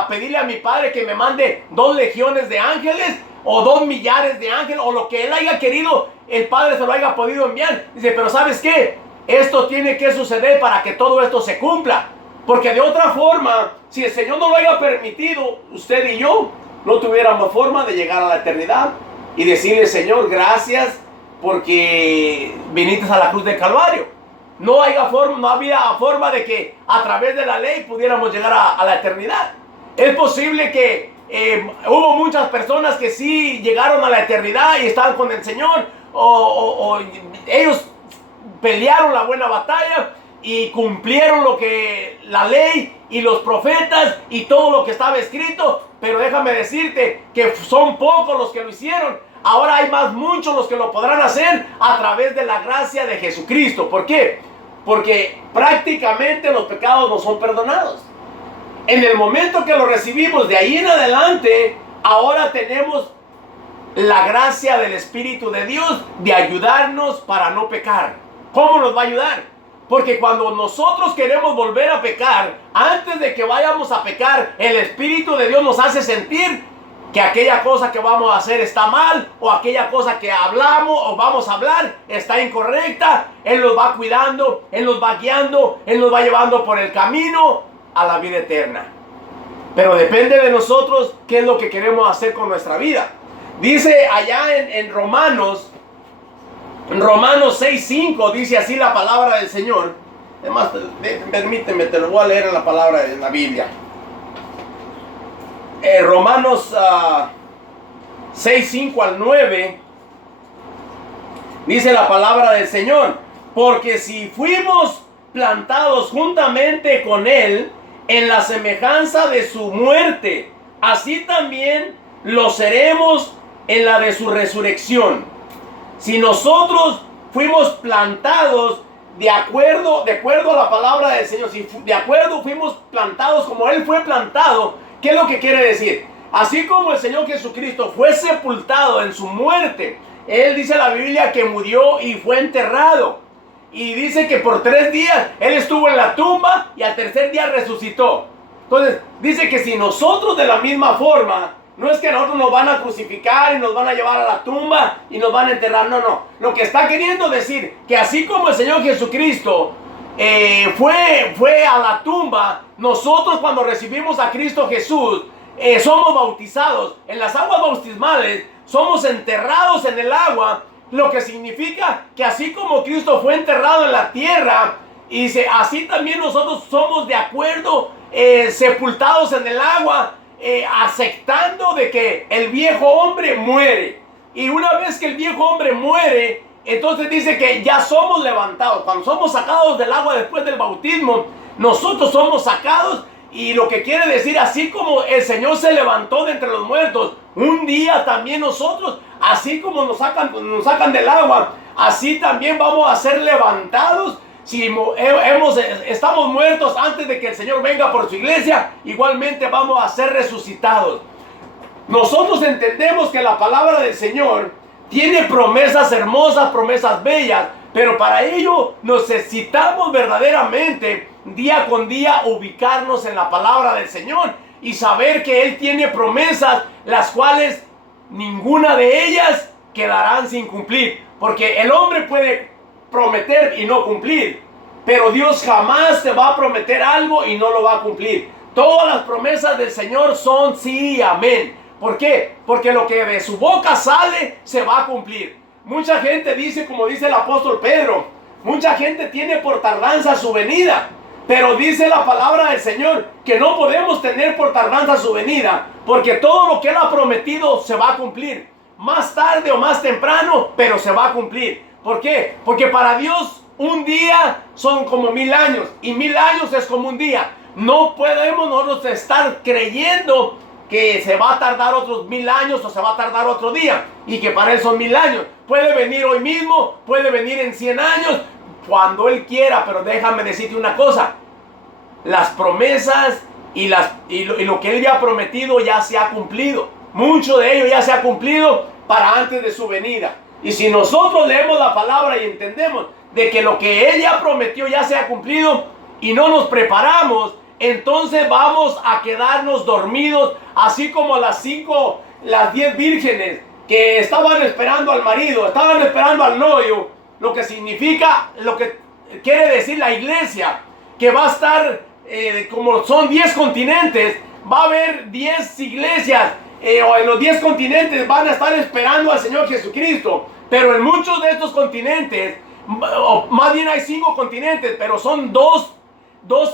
a pedirle a mi Padre que me mande 2 legiones de ángeles o 2 millares de ángeles o lo que Él haya querido, el Padre se lo haya podido enviar. Dice, pero ¿sabes qué? Esto tiene que suceder para que todo esto se cumpla. Porque de otra forma, si el Señor no lo haya permitido, usted y yo no tuviéramos forma de llegar a la eternidad y decirle, Señor, gracias porque viniste a la cruz del Calvario. No había forma de que a través de la ley pudiéramos llegar a la eternidad. Es posible que hubo muchas personas que sí llegaron a la eternidad y estaban con el Señor, o ellos pelearon la buena batalla y cumplieron lo que la ley y los profetas y todo lo que estaba escrito, pero déjame decirte que son pocos los que lo hicieron. Ahora hay muchos los que lo podrán hacer a través de la gracia de Jesucristo. ¿Por qué? Porque prácticamente los pecados no son perdonados. En el momento que lo recibimos, de ahí en adelante, ahora tenemos la gracia del Espíritu de Dios de ayudarnos para no pecar. ¿Cómo nos va a ayudar? Porque cuando nosotros queremos volver a pecar, antes de que vayamos a pecar, el Espíritu de Dios nos hace sentir que aquella cosa que vamos a hacer está mal, o aquella cosa que hablamos o vamos a hablar está incorrecta. Él nos va cuidando, Él nos va guiando, Él nos va llevando por el camino a la vida eterna. Pero depende de nosotros qué es lo que queremos hacer con nuestra vida. Dice allá en Romanos 6:5, dice así la palabra del Señor. Además, permíteme, te lo voy a leer en la palabra de la Biblia. Romanos 6:5 al 9, dice la palabra del Señor: porque si fuimos plantados juntamente con Él en la semejanza de su muerte, así también lo seremos en la de su resurrección. Si nosotros fuimos plantados de acuerdo a la palabra del Señor, si fuimos plantados como Él fue plantado, ¿qué es lo que quiere decir? Así como el Señor Jesucristo fue sepultado en su muerte, Él dice en la Biblia que murió y fue enterrado. Y dice que por 3 días Él estuvo en la tumba y al tercer día resucitó. Entonces, dice que si nosotros de la misma forma, no es que nosotros nos van a crucificar y nos van a llevar a la tumba y nos van a enterrar, no. Lo que está queriendo decir, que así como el Señor Jesucristo fue a la tumba, nosotros cuando recibimos a Cristo Jesús, somos bautizados en las aguas bautismales, somos enterrados en el agua, lo que significa que así como Cristo fue enterrado en la tierra, y así también nosotros somos de acuerdo, sepultados en el agua, aceptando de que el viejo hombre muere. Y una vez que el viejo hombre muere, entonces dice que ya somos levantados. Cuando somos sacados del agua después del bautismo, nosotros somos sacados. Y lo que quiere decir, así como el Señor se levantó de entre los muertos, un día también nosotros, así como nos sacan del agua, así también vamos a ser levantados. Si estamos muertos antes de que el Señor venga por su iglesia, igualmente vamos a ser resucitados. Nosotros entendemos que la palabra del Señor tiene promesas hermosas, promesas bellas, pero para ello necesitamos verdaderamente día con día ubicarnos en la palabra del Señor y saber que Él tiene promesas, las cuales ninguna de ellas quedarán sin cumplir, porque el hombre puede prometer y no cumplir, pero Dios jamás te va a prometer algo y no lo va a cumplir. Todas las promesas del Señor son sí y amén. ¿Por qué? Porque lo que de su boca sale se va a cumplir. Mucha gente dice, como dice el apóstol Pedro, mucha gente tiene por tardanza su venida, pero dice la palabra del Señor que no podemos tener por tardanza su venida, porque todo lo que Él ha prometido se va a cumplir, más tarde o más temprano, pero se va a cumplir. ¿Por qué? Porque para Dios un día son como 1000 años y 1000 años es como un día. No podemos nosotros estar creyendo que se va a tardar otros 1000 años o se va a tardar otro día y que para Él son 1000 años. Puede venir hoy mismo, puede venir en 100 años, cuando Él quiera, pero déjame decirte una cosa: las promesas y lo que Él ya ha prometido ya se ha cumplido. Mucho de ello ya se ha cumplido para antes de su venida. Y si nosotros leemos la palabra y entendemos de que lo que Él ya prometió ya se ha cumplido y no nos preparamos, entonces vamos a quedarnos dormidos, así como las 10 vírgenes que estaban esperando al marido, estaban esperando al novio, lo que significa, lo que quiere decir la iglesia, que va a estar, como son 10 continentes, va a haber 10 iglesias, o en los 10 continentes van a estar esperando al Señor Jesucristo. Pero en muchos de estos continentes, o más bien hay 5 continentes, pero son dos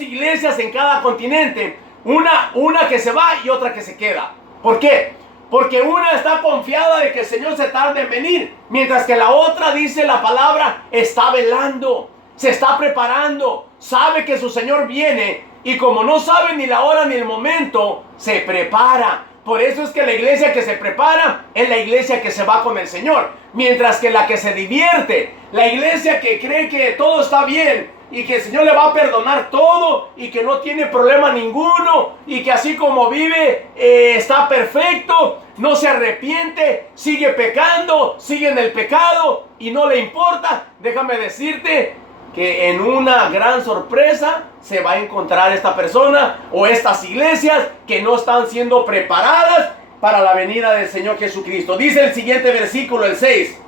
iglesias en cada continente. Una que se va y otra que se queda. ¿Por qué? Porque una está confiada de que el Señor se tarde en venir, mientras que la otra, dice la palabra, está velando, se está preparando, sabe que su Señor viene, y como no sabe ni la hora ni el momento, se prepara. Por eso es que la iglesia que se prepara es la iglesia que se va con el Señor, mientras que la que se divierte, la iglesia que cree que todo está bien y que el Señor le va a perdonar todo y que no tiene problema ninguno y que así como vive está perfecto, no se arrepiente, sigue pecando, sigue en el pecado y no le importa. Déjame decirte que en una gran sorpresa se va a encontrar esta persona o estas iglesias que no están siendo preparadas para la venida del Señor Jesucristo. Dice el siguiente versículo, el 6.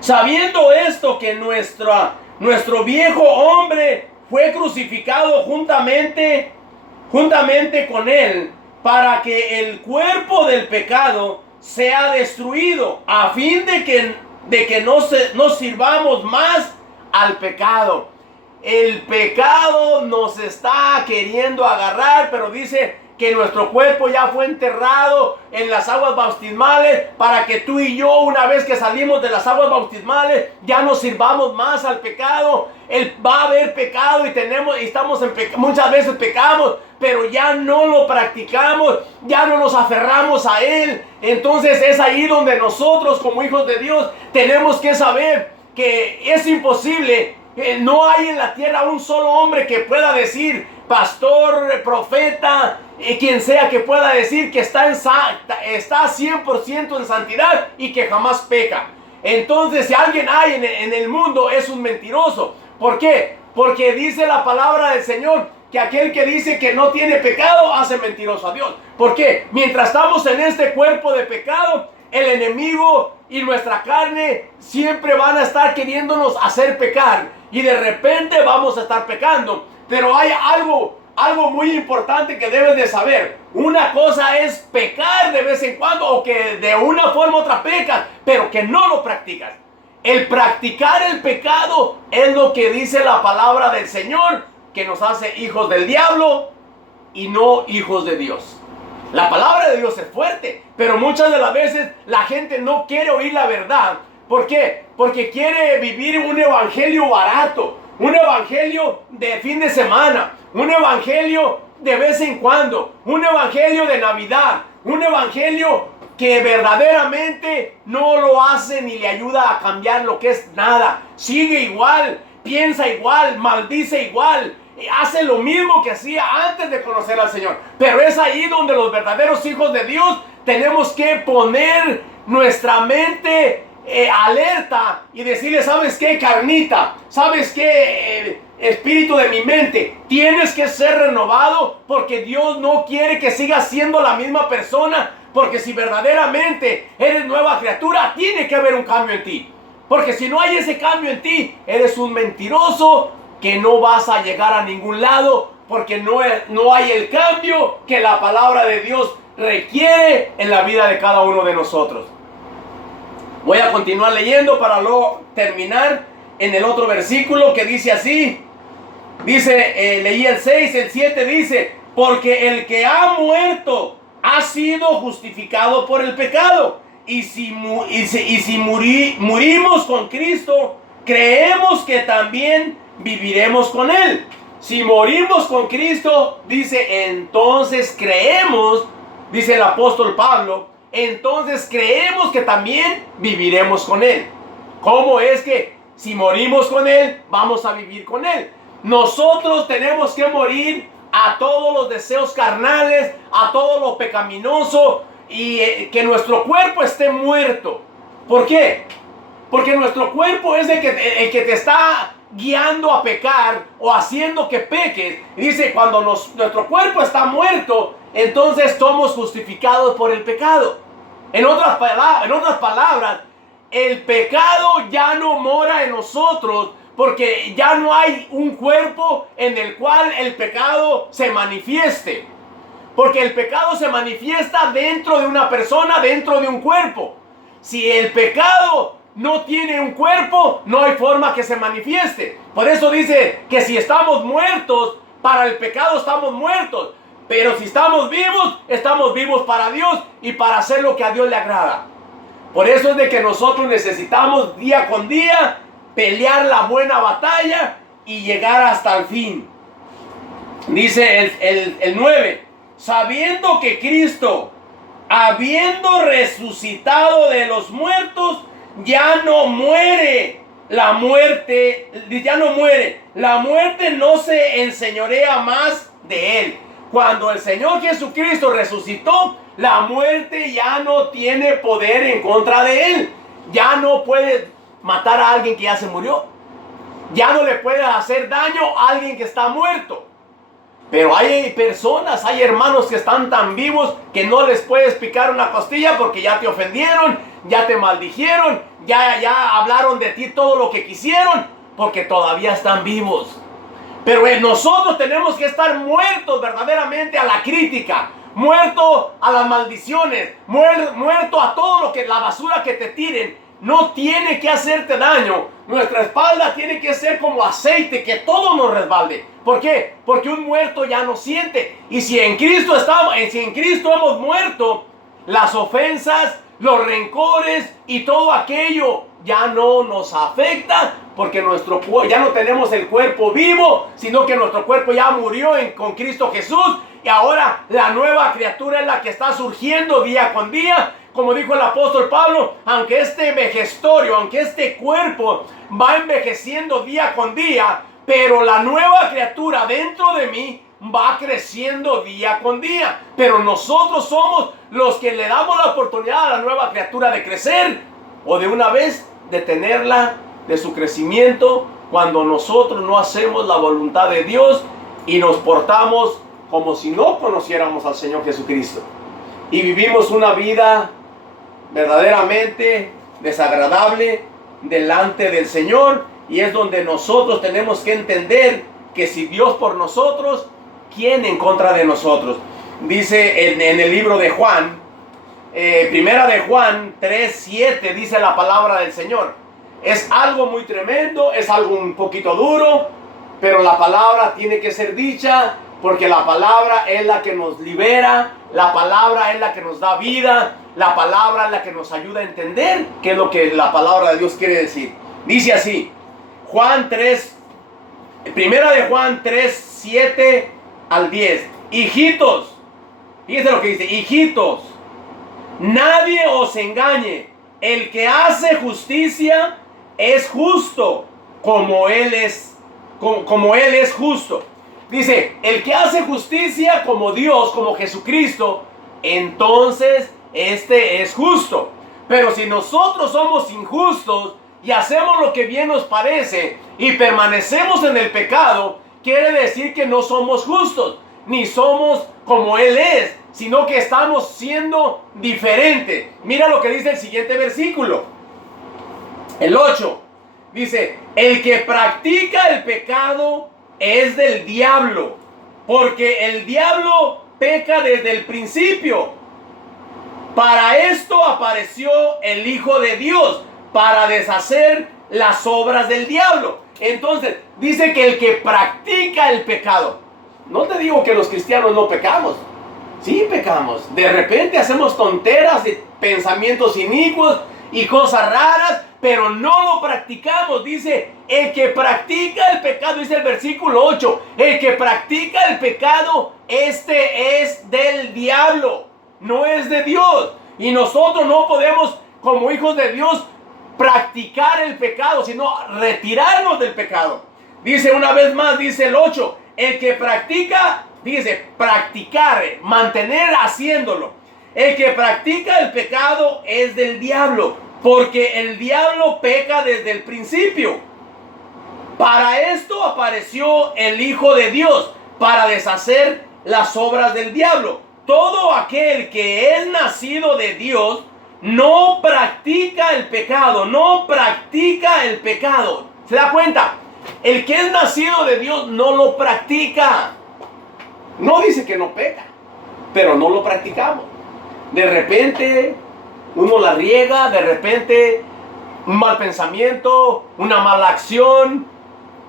Sabiendo esto, que nuestro viejo hombre fue crucificado juntamente con él, para que el cuerpo del pecado sea destruido, a fin de que no sirvamos más al pecado. El pecado nos está queriendo agarrar, pero dice que nuestro cuerpo ya fue enterrado en las aguas bautismales, para que tú y yo, una vez que salimos de las aguas bautismales, ya no sirvamos más al pecado. Va a haber pecado y estamos muchas veces pecamos, pero ya no lo practicamos, ya no nos aferramos a él. Entonces es ahí donde nosotros, como hijos de Dios, tenemos que saber que es imposible. No hay en la tierra un solo hombre que pueda decir, pastor, profeta, quien sea, que pueda decir que está 100% en santidad y que jamás peca. Entonces, si alguien hay en el mundo, es un mentiroso. ¿Por qué? Porque dice la palabra del Señor que aquel que dice que no tiene pecado hace mentiroso a Dios. ¿Por qué? Mientras estamos en este cuerpo de pecado, el enemigo y nuestra carne siempre van a estar queriéndonos hacer pecar, y de repente vamos a estar pecando. Pero hay algo muy importante que debes de saber. Una cosa es pecar de vez en cuando, o que de una forma u otra pecas, pero que no lo practicas. El practicar el pecado es lo que dice la palabra del Señor, que nos hace hijos del diablo y no hijos de Dios. La palabra de Dios es fuerte, pero muchas de las veces la gente no quiere oír la verdad. ¿Por qué? Porque quiere vivir un evangelio barato, un evangelio de fin de semana, un evangelio de vez en cuando, un evangelio de Navidad, un evangelio que verdaderamente no lo hace ni le ayuda a cambiar lo que es nada. Sigue igual, piensa igual, maldice igual, hace lo mismo que hacía antes de conocer al Señor. Pero es ahí donde los verdaderos hijos de Dios tenemos que poner nuestra mente alerta y decirle, ¿sabes qué, carnita? ¿Sabes qué, espíritu de mi mente? Tienes que ser renovado, porque Dios no quiere que sigas siendo la misma persona. Porque si verdaderamente eres nueva criatura, tiene que haber un cambio en ti. Porque si no hay ese cambio en ti, eres un mentiroso que no vas a llegar a ningún lado, porque no hay el cambio que la palabra de Dios requiere en la vida de cada uno de nosotros. Voy a continuar leyendo para luego terminar en el otro versículo que dice así. Dice, leí el 6, el 7 dice, porque el que ha muerto ha sido justificado por el pecado. Y si murimos con Cristo, creemos que también viviremos con Él. Si morimos con Cristo, dice, entonces creemos, dice el apóstol Pablo, entonces creemos que también viviremos con Él. ¿Cómo es que si morimos con Él, vamos a vivir con Él? Nosotros tenemos que morir a todos los deseos carnales, a todo lo pecaminoso, y que nuestro cuerpo esté muerto. ¿Por qué? Porque nuestro cuerpo es el que te está guiando a pecar o haciendo que peques. Y dice, cuando nuestro cuerpo está muerto, entonces somos justificados por el pecado. En otras palabras, el pecado ya no mora en nosotros, porque ya no hay un cuerpo en el cual el pecado se manifieste. Porque el pecado se manifiesta dentro de una persona, dentro de un cuerpo. Si el pecado no tiene un cuerpo, no hay forma que se manifieste. Por eso dice que si estamos muertos, para el pecado estamos muertos. Pero si estamos vivos para Dios y para hacer lo que a Dios le agrada. Por eso es de que nosotros necesitamos día con día pelear la buena batalla y llegar hasta el fin. Dice el 9, sabiendo que Cristo, habiendo resucitado de los muertos, ya no muere. La muerte no se enseñorea más de él. Cuando el Señor Jesucristo resucitó, la muerte ya no tiene poder en contra de él. Ya no puede matar a alguien que ya se murió. Ya no le puede hacer daño a alguien que está muerto. Pero hay personas, hay hermanos que están tan vivos que no les puedes picar una costilla porque ya te ofendieron, ya te maldijeron, ya hablaron de ti todo lo que quisieron, porque todavía están vivos. Pero nosotros tenemos que estar muertos verdaderamente a la crítica, muerto a las maldiciones, muerto a todo lo que la basura que te tiren. No tiene que hacerte daño. Nuestra espalda tiene que ser como aceite, que todo nos resbalde. ¿Por qué? Porque un muerto ya no siente. Y si en Cristo hemos muerto, las ofensas, los rencores y todo aquello ya no nos afecta, porque ya no tenemos el cuerpo vivo, sino que nuestro cuerpo ya murió con Cristo Jesús. Y ahora la nueva criatura es la que está surgiendo día con día. Como dijo el apóstol Pablo, aunque este vejestorio, aunque este cuerpo va envejeciendo día con día, pero la nueva criatura dentro de mí va creciendo día con día. Pero nosotros somos los que le damos la oportunidad a la nueva criatura de crecer, o de una vez detenerla de su crecimiento, cuando nosotros no hacemos la voluntad de Dios y nos portamos como si no conociéramos al Señor Jesucristo. Y vivimos una vida verdaderamente desagradable delante del Señor. Y es donde nosotros tenemos que entender que si Dios por nosotros, ¿quién en contra de nosotros? Dice en el libro de Juan, primera de Juan 3:7, dice la palabra del Señor. Es algo muy tremendo, es algo un poquito duro, pero la palabra tiene que ser dicha, porque la palabra es la que nos libera, la palabra es la que nos da vida, la palabra es la que nos ayuda a entender qué es lo que la palabra de Dios quiere decir. Dice así, primera de Juan 3:7 al 10. Hijitos, fíjense lo que dice, hijitos, nadie os engañe, el que hace justicia es justo como Él es justo. Dice, el que hace justicia como Dios, como Jesucristo, entonces este es justo. Pero si nosotros somos injustos y hacemos lo que bien nos parece y permanecemos en el pecado, quiere decir que no somos justos, ni somos como Él es, sino que estamos siendo diferentes. Mira lo que dice el siguiente versículo, el 8. Dice, el que practica el pecado es del diablo, porque el diablo peca desde el principio. Para esto apareció el Hijo de Dios, para deshacer las obras del diablo. Entonces, dice que el que practica el pecado. No te digo que los cristianos no pecamos. Sí pecamos. De repente hacemos tonteras y pensamientos inicuos y cosas raras, pero no lo practicamos. Dice, el que practica el pecado, dice el versículo 8, el que practica el pecado, este es del diablo, no es de Dios. Y nosotros no podemos, como hijos de Dios, practicar el pecado, sino retirarnos del pecado. Dice una vez más, dice el 8, el que practica, dice, practicar, mantener haciéndolo. El que practica el pecado es del diablo, porque el diablo peca desde el principio. Para esto apareció el Hijo de Dios, para deshacer las obras del diablo. Todo aquel que es nacido de Dios no practica el pecado, no practica el pecado. ¿Se da cuenta? El que es nacido de Dios no lo practica. No dice que no peca, pero no lo practicamos. De repente uno la riega, de repente un mal pensamiento, una mala acción,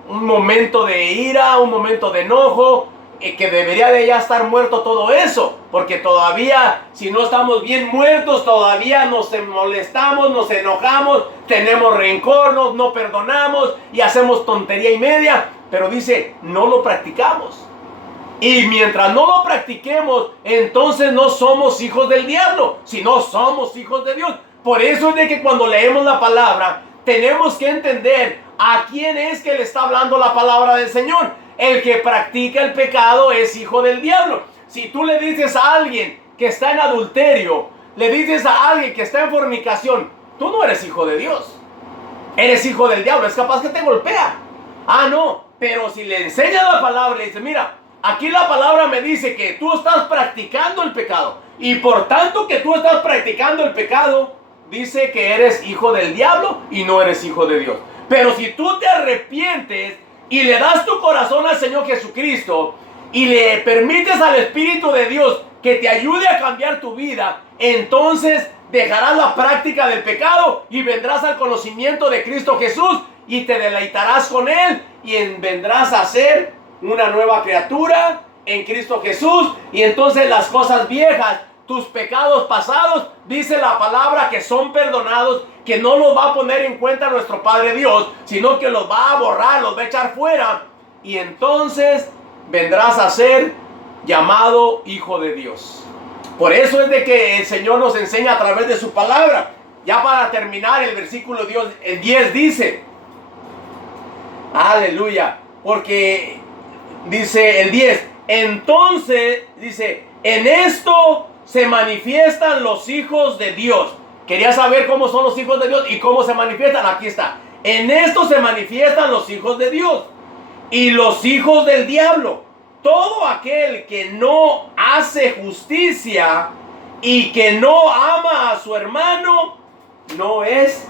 un momento de ira, un momento de enojo, que debería de ya estar muerto todo eso, porque todavía, si no estamos bien muertos, todavía nos molestamos, nos enojamos, tenemos rencor, no perdonamos y hacemos tontería y media, pero dice, no lo practicamos. Y mientras no lo practiquemos, entonces no somos hijos del diablo, sino somos hijos de Dios. Por eso es de que cuando leemos la palabra, tenemos que entender a quién es que le está hablando la palabra del Señor. El que practica el pecado es hijo del diablo. Si tú le dices a alguien que está en adulterio, le dices a alguien que está en fornicación, tú no eres hijo de Dios. Eres hijo del diablo, es capaz que te golpea. Ah, no, pero si le enseñas la palabra y le dices, mira, aquí la palabra me dice que tú estás practicando el pecado. Y por tanto que tú estás practicando el pecado, dice que eres hijo del diablo y no eres hijo de Dios. Pero si tú te arrepientes y le das tu corazón al Señor Jesucristo y le permites al Espíritu de Dios que te ayude a cambiar tu vida, entonces dejarás la práctica del pecado y vendrás al conocimiento de Cristo Jesús y te deleitarás con Él y vendrás a ser una nueva criatura en Cristo Jesús. Y entonces las cosas viejas, tus pecados pasados, dice la palabra que son perdonados, que no los va a poner en cuenta nuestro Padre Dios, sino que los va a borrar, los va a echar fuera. Y entonces vendrás a ser llamado hijo de Dios. Por eso es de que el Señor nos enseña a través de su palabra. Ya para terminar, el versículo 10 dice, aleluya, porque dice el 10, entonces dice, en esto se manifiestan los hijos de Dios. Quería saber cómo son los hijos de Dios y cómo se manifiestan. Aquí está. En esto se manifiestan los hijos de Dios y los hijos del diablo. Todo aquel que no hace justicia y que no ama a su hermano no es